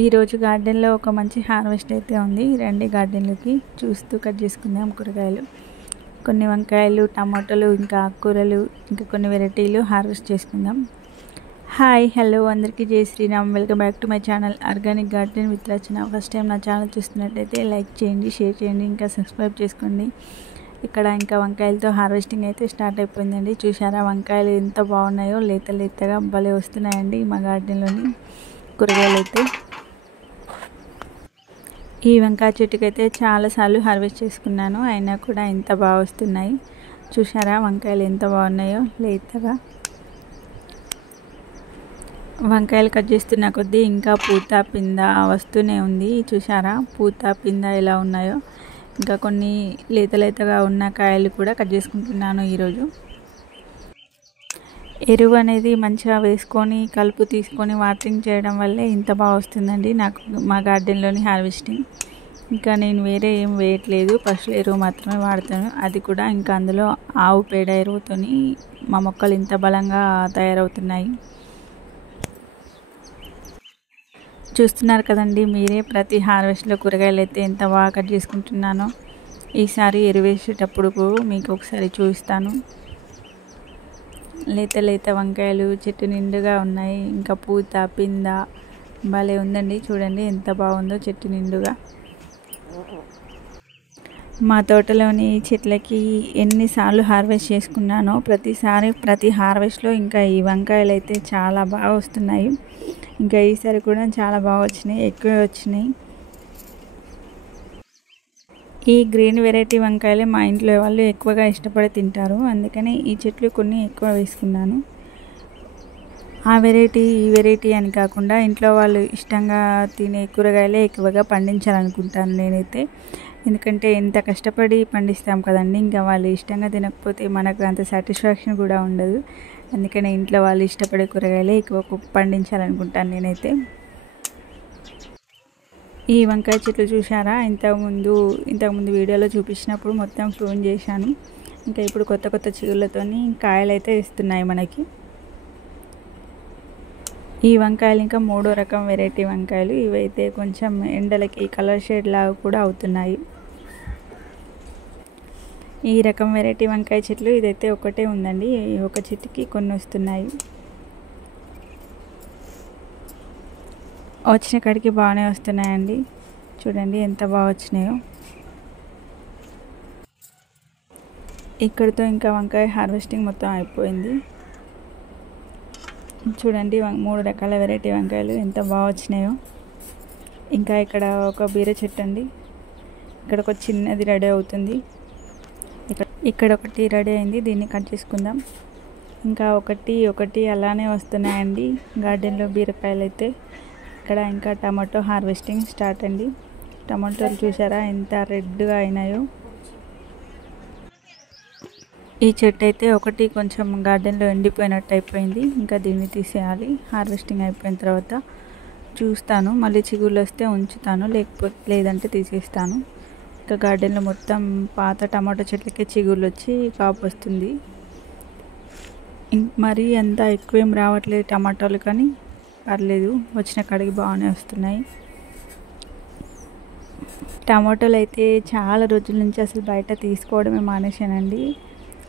ఈరోజు గార్డెన్లో ఒక మంచి హార్వెస్ట్ అయితే ఉంది. రండి గార్డెన్లోకి చూస్తూ కట్ చేసుకుందాం కూరగాయలు. కొన్ని వంకాయలు, టమాటాలు, ఇంకా ఆకుకూరలు, ఇంకా కొన్ని వెరైటీలు హార్వెస్ట్ చేసుకుందాం. హాయ్ హలో అందరికీ జై Sriram. Welcome back to my channel organic garden with Rachana. First time నా ఛానల్ చూస్తున్నట్టయితే లైక్ చేయండి, షేర్ చేయండి, ఇంకా సబ్స్క్రైబ్ చేసుకోండి. ఇక్కడ ఇంకా వంకాయలతో హార్వెస్టింగ్ అయితే స్టార్ట్ అయిపోయిందండి. చూసారా వంకాయలు ఎంత బాగున్నాయో, లేత లేతగా భలే వస్తున్నాయండి మా గార్డెన్లోని కూరగాయలు అయితే. ఈ వంకాయ చెట్టుకైతే చాలాసార్లు హార్వెస్ట్ చేసుకున్నాను, అయినా కూడా ఎంత బాగా వస్తున్నాయి. చూసారా వంకాయలు ఎంత బాగున్నాయో లేతగా. వంకాయలు కట్ చేస్తున్న కొద్దీ ఇంకా పూత పింద వస్తూనే ఉంది. చూసారా పూత పింద ఎలా ఉన్నాయో. ఇంకా కొన్ని లేత లేతగా ఉన్న కాయలు కూడా కట్ చేసుకుంటున్నాను ఈరోజు. ఎరువు అనేది మంచిగా వేసుకొని కలుపు తీసుకొని వాటరింగ్ చేయడం వల్లే ఇంత బాగా వస్తుందండి నాకు మా గార్డెన్లోని హార్వెస్టింగ్. ఇంకా నేను వేరే ఏం వేయట్లేదు, పశువుల ఎరువు మాత్రమే వాడతాను. అది కూడా ఇంకా అందులో ఆవు పేడ ఎరువుతోని మా మొక్కలు ఇంత బలంగా తయారవుతున్నాయి. చూస్తున్నారు కదండి మీరే, ప్రతి హార్వెస్ట్లో కూరగాయలు అయితే ఎంత బాగా కట్ చేసుకుంటున్నానో. ఈసారి ఎరువు వేసేటప్పుడు మీకు ఒకసారి చూపిస్తాను. లేత లేత వంకాయలు చెట్టు నిండుగా ఉన్నాయి. ఇంకా పూత పింద భలే ఉందండి. చూడండి ఎంత బాగుందో చెట్టు నిండుగా. మా తోటలోని చెట్లకి ఎన్నిసార్లు హార్వెస్ట్ చేసుకున్నానో ప్రతి హార్వెస్ట్లో ఇంకా ఈ వంకాయలు అయితే చాలా బాగా వస్తున్నాయి. ఇంకా ఈసారి కూడా చాలా బాగా వచ్చినాయి, ఎక్కువ వచ్చినాయి. ఈ గ్రీన్ వెరైటీ వంకాయలే మా ఇంట్లో వాళ్ళు ఎక్కువగా ఇష్టపడి తింటారు, అందుకని ఈ చెట్లు కొన్ని ఎక్కువ వేసుకున్నాను. ఆ వెరైటీ ఈ వెరైటీ అని కాకుండా ఇంట్లో వాళ్ళు ఇష్టంగా తినే కూరగాయలే ఎక్కువగా పండించాలనుకుంటాను నేనైతే. ఎందుకంటే ఎంత కష్టపడి పండిస్తాం కదండి, ఇంకా వాళ్ళు ఇష్టంగా తినకపోతే మనకు అంత సాటిస్ఫాక్షన్ కూడా ఉండదు. అందుకని ఇంట్లో వాళ్ళు ఇష్టపడే కూరగాయలే ఎక్కువ పండించాలనుకుంటాను నేనైతే. ఈ వంకాయ చెట్లు చూసారా, ఇంతకుముందు వీడియోలో చూపించినప్పుడు మొత్తం క్లోన్ చేశాను. ఇంకా ఇప్పుడు కొత్త కొత్త చిగుళ్ళతోని కాయలు అయితే ఇస్తున్నాయి మనకి. ఈ వంకాయలు ఇంకా మూడో రకం వెరైటీ వంకాయలు. ఇవైతే కొంచెం ఎండలకి కలర్ షేడ్ లాగా కూడా అవుతున్నాయి. ఈ రకం వెరైటీ వంకాయ చెట్లు ఇదైతే ఒకటే ఉందండి, ఒక చెట్టుకి కొన్ని వస్తున్నాయి. వచ్చిన కాడికి బాగానే వస్తున్నాయండి. చూడండి ఎంత బాగా వచ్చినాయో. ఇక్కడితో ఇంకా వంకాయ హార్వెస్టింగ్ మొత్తం అయిపోయింది. చూడండి 3 రకాల వెరైటీ వంకాయలు ఎంత బాగా వచ్చినాయో. ఇంకా ఇక్కడ ఒక బీర చెట్టు అండి, ఇక్కడ ఒక చిన్నది రెడీ అవుతుంది. ఇక్కడ ఒకటి రెడీ అయింది, దీన్ని కట్ చేసుకుందాం. ఇంకా ఒకటి అలానే వస్తున్నాయండి గార్డెన్లో బీరకాయలు అయితే. ఇక్కడ ఇంకా టమాటో హార్వెస్టింగ్ స్టార్ట్ అండి. టమాటోలు చూసారా ఎంత రెడ్గా అయినాయో. ఈ చెట్టు అయితే ఒకటి కొంచెం గార్డెన్లో ఎండిపోయినట్టు అయిపోయింది. ఇంకా దీన్ని తీసేయాలి. హార్వెస్టింగ్ అయిపోయిన తర్వాత చూస్తాను, మళ్ళీ చిగుళ్ళు వస్తే ఉంచుతాను, లేదంటే తీసేస్తాను. ఇంకా గార్డెన్లో మొత్తం పాత టమాటో చెట్లకే చిగుళ్ళు వచ్చి కాపు వస్తుంది. మరీ అంత ఎక్కువేం రావట్లేదు టమాటాలు, కానీ పర్లేదు, వచ్చిన కాడికి బాగానే వస్తున్నాయి. టమాటాలు అయితే చాలా రోజుల నుంచి అసలు బయట తీసుకోవడమే మానేశానండి.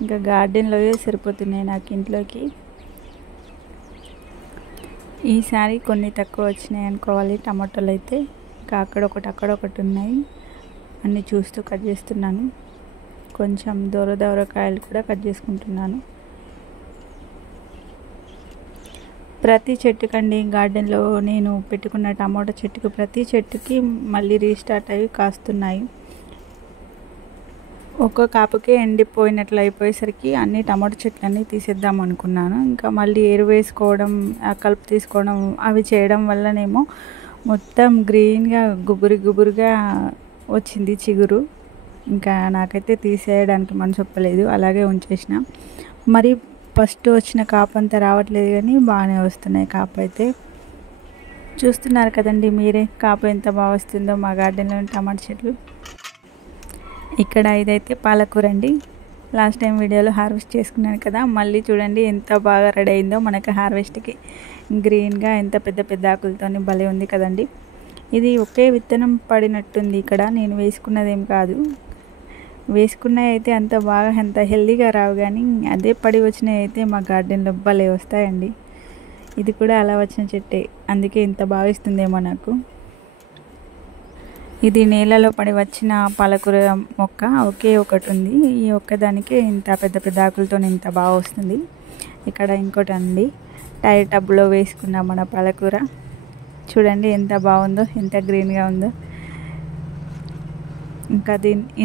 ఇంకా గార్డెన్లో సరిపోతున్నాయి నాకు ఇంట్లోకి. ఈసారి కొన్ని తక్కువ వచ్చినాయి అనుకోవాలి టమాటాలు అయితే. ఇంకా అక్కడొకటి ఉన్నాయి, అన్నీ చూస్తూ కట్ చేస్తున్నాను. కొంచెం దూరకాయలు కూడా కట్ చేసుకుంటున్నాను. ప్రతి చెట్టుకండి గార్డెన్లో నేను పెట్టుకున్న టమాటో చెట్టుకు ప్రతి చెట్టుకి మళ్ళీ రీస్టార్ట్ అయ్యి కాస్తున్నాయి. ఒక్క కాపుకే ఎండిపోయినట్లు అయిపోయేసరికి అన్ని టమాటో చెట్లన్నీ తీసేద్దాం అనుకున్నాను. ఇంకా మళ్ళీ ఎరువు వేసుకోవడం, కలుపు తీసుకోవడం అవి చేయడం వల్లనేమో మొత్తం గ్రీన్గా గుబురుగా వచ్చింది చిగురు. ఇంకా నాకైతే తీసేయడానికి మనసు ఒప్పలేదు, అలాగే ఉంచేసిన. మరి ఫస్ట్ వచ్చిన కాపు అంతా రావట్లేదు, కానీ బాగానే వస్తున్నాయి కాపు అయితే. చూస్తున్నారు కదండి మీరే, కాపు ఎంత బాగా వస్తుందో మా గార్డెన్లోని టమాటా చెట్లు. ఇక్కడ ఇదైతే పాలకూర అండి. లాస్ట్ టైం వీడియోలో హార్వెస్ట్ చేసుకున్నాను కదా, మళ్ళీ చూడండి ఎంత బాగా రెడీ అయిందో మనకి హార్వెస్ట్కి. గ్రీన్గా ఎంత పెద్ద ఆకులతో భలే ఉంది కదండి. ఇది ఒకే విత్తనం పడినట్టుంది ఇక్కడ, నేను వేసుకున్నదేం కాదు. వేసుకున్నవి అయితే అంత బాగా అంత హెల్దీగా రావు, కానీ అదే పడి వచ్చినవి అయితే మా గార్డెన్లో భలే వస్తాయండి. ఇది కూడా అలా వచ్చిన చెట్టే, అందుకే ఇంత బాగా ఇస్తుందేమో నాకు. ఇది నేలలో పడి వచ్చిన పాలకూర మొక్క ఒకే ఒకటి ఉంది. ఈ ఒక్కదానికే ఇంత పెద్ద పెద్ద ఆకులతో ఇంత బాగా వస్తుంది. ఇక్కడ ఇంకోటి అండి, టైర్ టబ్లో వేసుకున్న మన పాలకూర చూడండి ఎంత బాగుందో, ఎంత గ్రీన్గా ఉందో. ఇంకా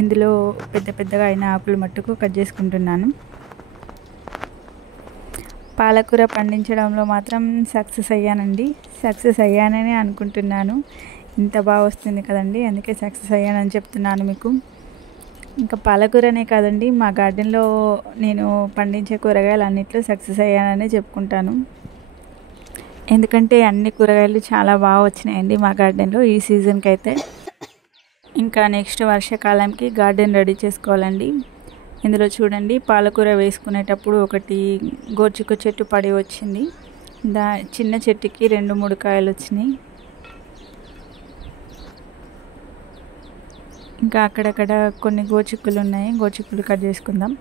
ఇందులో పెద్ద పెద్దగా అయిన ఆకులు మట్టుకు కట్ చేసుకుంటున్నాను. పాలకూర పండించడంలో మాత్రం సక్సెస్ అయ్యానండి. సక్సెస్ అయ్యానని అనుకుంటున్నాను. ఇంత బాగా వస్తుంది కదండి, అందుకే సక్సెస్ అయ్యానని చెప్తున్నాను మీకు. ఇంకా పాలకూరనే కాదండి, మా గార్డెన్లో నేను పండించే కూరగాయలు అన్నిట్లో సక్సెస్ అయ్యానని చెప్పుకుంటాను. ఎందుకంటే అన్ని కూరగాయలు చాలా బాగా వచ్చినాయండి మా గార్డెన్లో ఈ సీజన్కి అయితే. ఇంకా నెక్స్ట్ వర్షాకాలంకి గార్డెన్ రెడీ చేసుకోవాలండి. ఇందులో చూడండి, పాలకూర వేసుకునేటప్పుడు ఒకటి గోర్చిక్కు చెట్టు పడి వచ్చింది. చిన్న చెట్టుకి 2-3 కాయలు వచ్చినాయి. ఇంకా అక్కడక్కడ కొన్ని గోచిక్కులు ఉన్నాయి, గోచిక్కులు కట్ చేసుకుందాం.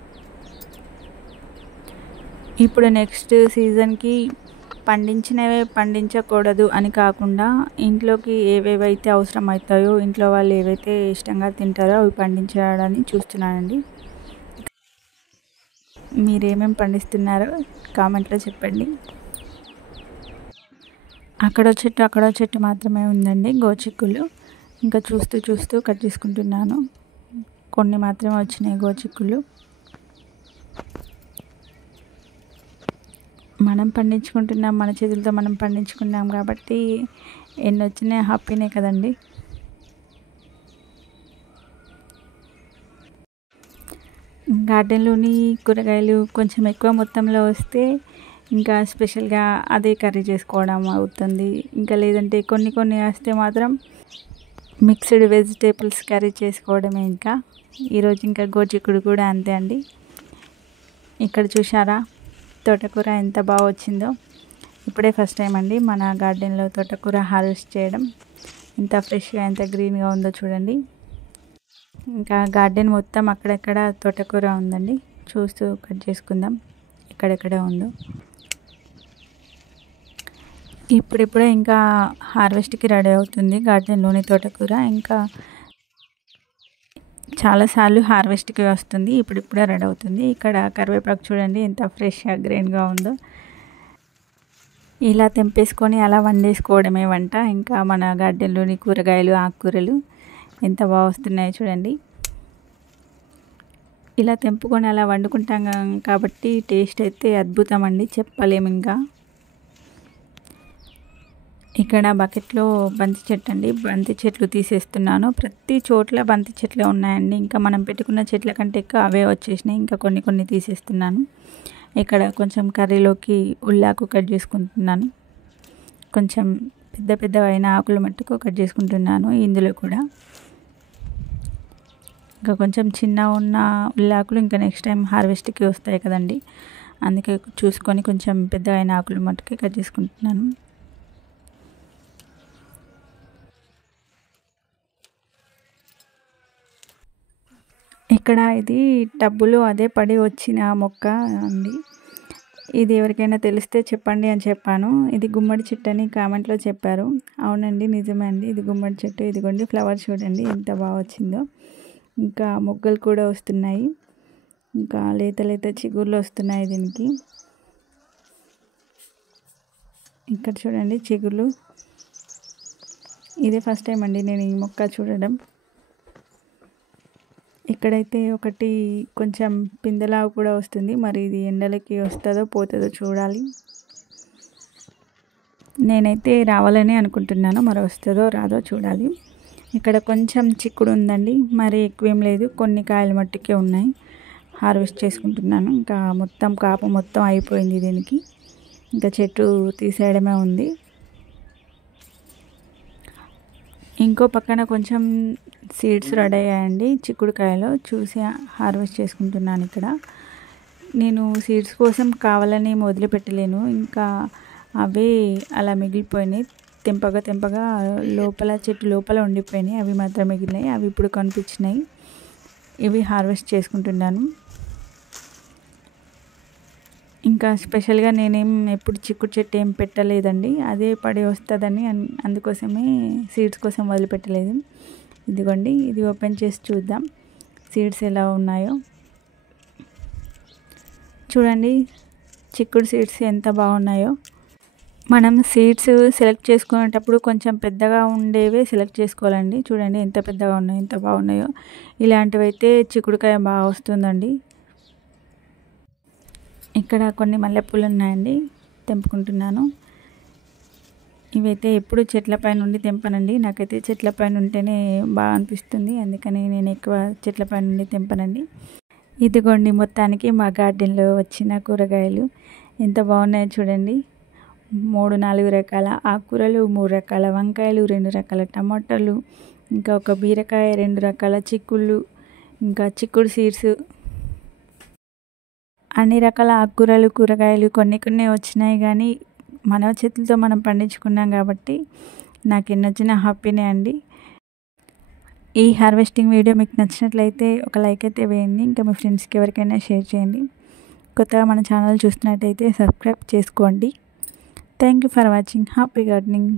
ఇప్పుడు నెక్స్ట్ సీజన్కి పండించినవే పండించకూడదు అని కాకుండా, ఇంట్లోకి ఏవేవైతే అవసరం అవుతాయో, ఇంట్లో వాళ్ళు ఏవైతే ఇష్టంగా తింటారో అవి పండించాలని చూస్తున్నానండి. మీరేమేమి పండిస్తున్నారో కామెంట్లో చెప్పండి. అక్కడో చెట్టు మాత్రమే ఉందండి గోచిక్కులు. ఇంకా చూస్తూ కట్ చేసుకుంటున్నాను. కొన్ని మాత్రమే వచ్చినాయి గోచిక్కులు. మనం పండించుకుంటున్నాం, మన చేతులతో మనం పండించుకున్నాం కాబట్టి ఎన్ని వచ్చినాయి హ్యాపీనే కదండి. గార్డెన్లోని కూరగాయలు కొంచెం ఎక్కువ మొత్తంలో వస్తే ఇంకా స్పెషల్గా అదే కర్రీ చేసుకోవడం అవుతుంది. ఇంకా లేదంటే కొన్ని వస్తే మాత్రం మిక్స్డ్ వెజిటేబుల్స్ కర్రీ చేసుకోవడమే. ఇంకా ఈరోజు ఇంకా గోచిక్కుడు కూడా అంతే అండి. ఇక్కడ చూసారా తోటకూర ఎంత బాగా వచ్చిందో. ఇప్పుడే ఫస్ట్ టైం అండి మన గార్డెన్లో తోటకూర హార్వెస్ట్ చేయడం. ఎంత ఫ్రెష్గా ఎంత గ్రీన్గా ఉందో చూడండి. ఇంకా గార్డెన్ మొత్తం అక్కడక్కడ తోటకూర ఉందండి. చూస్తూ కట్ చేసుకుందాం ఎక్కడెక్కడ ఉందో. ఇప్పుడిప్పుడే ఇంకా హార్వెస్ట్కి రెడీ అవుతుంది గార్డెన్లోని తోటకూర. ఇంకా చాలాసార్లు హార్వెస్ట్కి వస్తుంది, ఇప్పుడిప్పుడే రెడీ అవుతుంది. ఇక్కడ కరివేపాకు చూడండి ఎంత ఫ్రెష్గా గ్రీన్గా ఉందో. ఇలా తెంపేసుకొని అలా వండేసుకోవడమే వంట. ఇంకా మన గార్డెన్లోని కూరగాయలు, ఆకుకూరలు ఎంత బాగా వస్తున్నాయో చూడండి. ఇలా తెంపుకొని అలా వండుకుంటాం కాబట్టి టేస్ట్ అయితే అద్భుతం అండి, చెప్పలేము. ఇంకా ఇక్కడ బకెట్లో బంతి చెట్టు అండి, బంతి చెట్లు తీసేస్తున్నాను. ప్రతి చోట్ల బంతి చెట్లే ఉన్నాయండి. ఇంకా మనం పెట్టుకున్న చెట్ల కంటే ఎక్కువ అవే వచ్చేసినాయి. ఇంకా కొన్ని తీసేస్తున్నాను. ఇక్కడ కొంచెం కర్రీలోకి ఉల్లాకు కట్ చేసుకుంటున్నాను. కొంచెం పెద్ద అయిన ఆకులు మట్టుకు కట్ చేసుకుంటున్నాను ఇందులో కూడా. ఇంకా కొంచెం చిన్న ఉన్న ఉల్లాకులు ఇంకా నెక్స్ట్ టైం హార్వెస్ట్కి వస్తాయి కదండి, అందుకే చూసుకొని కొంచెం పెద్ద అయిన ఆకులు మట్టుకే కట్ చేసుకుంటున్నాను. ఇక్కడ ఇది టబ్బులో అదే పడి వచ్చిన మొక్క అండి. ఇది ఎవరికైనా తెలిస్తే చెప్పండి అని చెప్పాను. ఇది గుమ్మడి చెట్టు అని కామెంట్లో చెప్పారు. అవునండి, నిజమే అండి, ఇది గుమ్మడి చెట్టు. ఇదిగోండి ఫ్లవర్ చూడండి ఎంత బాగా వచ్చిందో. ఇంకా మొగ్గలు కూడా వస్తున్నాయి. ఇంకా లేత చిగుర్లు వస్తున్నాయి దీనికి. ఇక్కడ చూడండి చిగుర్లు. ఇదే ఫస్ట్ టైం అండి నేను ఈ మొక్క చూడడం. ఇక్కడైతే ఒకటి కొంచెం పిందెలాగా కూడా వస్తుంది. మరి ఇది ఎండలకి వస్తుందో పోతుందో చూడాలి. నేనైతే రావాలని అనుకుంటున్నాను, మరి వస్తుందో రాదో చూడాలి. ఇక్కడ కొంచెం చిక్కుడు ఉందండి, మరి ఎక్కువేం లేదు, కొన్ని కాయలు మట్టుకే ఉన్నాయి. హార్వెస్ట్ చేసుకుంటున్నాను. ఇంకా మొత్తం కాపు మొత్తం అయిపోయింది దీనికి. ఇంకా చెట్టు తీసేయడమే ఉంది. ఇంకో పక్కన కొంచెం సీడ్స్ రెడీ అయ్యాయండి చిక్కుడుకాయలో, చూసి హార్వెస్ట్ చేసుకుంటున్నాను. ఇక్కడ నేను సీడ్స్ కోసం కావాలని వదిలిపెట్టలేను, ఇంకా అవే అలా మిగిలిపోయినాయి. తెంపగా లోపల చెట్టు లోపల ఉండిపోయినాయి. అవి మాత్రం మిగిలినాయి. అవి ఇప్పుడు కనిపించినాయి. ఇవి హార్వెస్ట్ చేసుకుంటున్నాను. ఇంకా స్పెషల్గా నేనేం ఎప్పుడు చిక్కుడు చెట్టు ఏం పెట్టలేదండి. అదే పడి వస్తుందని అందుకోసమే సీడ్స్ కోసం వదిలిపెట్టలేదు. ఇదిగోండి, ఇది ఓపెన్ చేసి చూద్దాం సీడ్స్ ఎలా ఉన్నాయో. చూడండి చిక్కుడు సీడ్స్ ఎంత బాగున్నాయో. మనం సీడ్స్ సెలెక్ట్ చేసుకునేటప్పుడు కొంచెం పెద్దగా ఉండేవే సెలెక్ట్ చేసుకోవాలండి. చూడండి ఎంత పెద్దగా ఉన్నాయో, ఎంత బాగున్నాయో. ఇలాంటివైతే చిక్కుడుకాయ బాగా వస్తుందండి. ఇక్కడ కొన్ని మల్లెపూలు ఉన్నాయండి, తెంపుకుంటున్నాను. ఇవైతే ఎప్పుడు చెట్లపై నుండి తెంపనండి. నాకైతే చెట్లపై ఉంటేనే బాగా అనిపిస్తుంది. అందుకని నేను ఎక్కువ చెట్లపై నుండి తెంపనండి. ఇదిగోండి మొత్తానికి మా గార్డెన్లో వచ్చిన కూరగాయలు ఎంత బాగున్నాయో చూడండి. 3-4 రకాల ఆకుకూరలు, 3 రకాల వంకాయలు, 2 రకాల టమాటాలు, ఇంకా ఒక బీరకాయ, 2 రకాల చిక్కుళ్ళు, ఇంకా చిక్కుడు సీడ్స్, అన్ని రకాల ఆకుకూరలు, కూరగాయలు కొన్ని వచ్చినాయి. కానీ మన చేతులతో మనం పండించుకున్నాం కాబట్టి నాకు ఎన్ని వచ్చినా హ్యాపీనే అండి. ఈ హార్వెస్టింగ్ వీడియో మీకు నచ్చినట్లయితే ఒక లైక్ అయితే వేయండి. ఇంకా మీ ఫ్రెండ్స్కి ఎవరికైనా షేర్ చేయండి. కొత్తగా మన ఛానల్ చూస్తున్నట్టయితే సబ్స్క్రైబ్ చేసుకోండి. Thank you for watching. Happy gardening.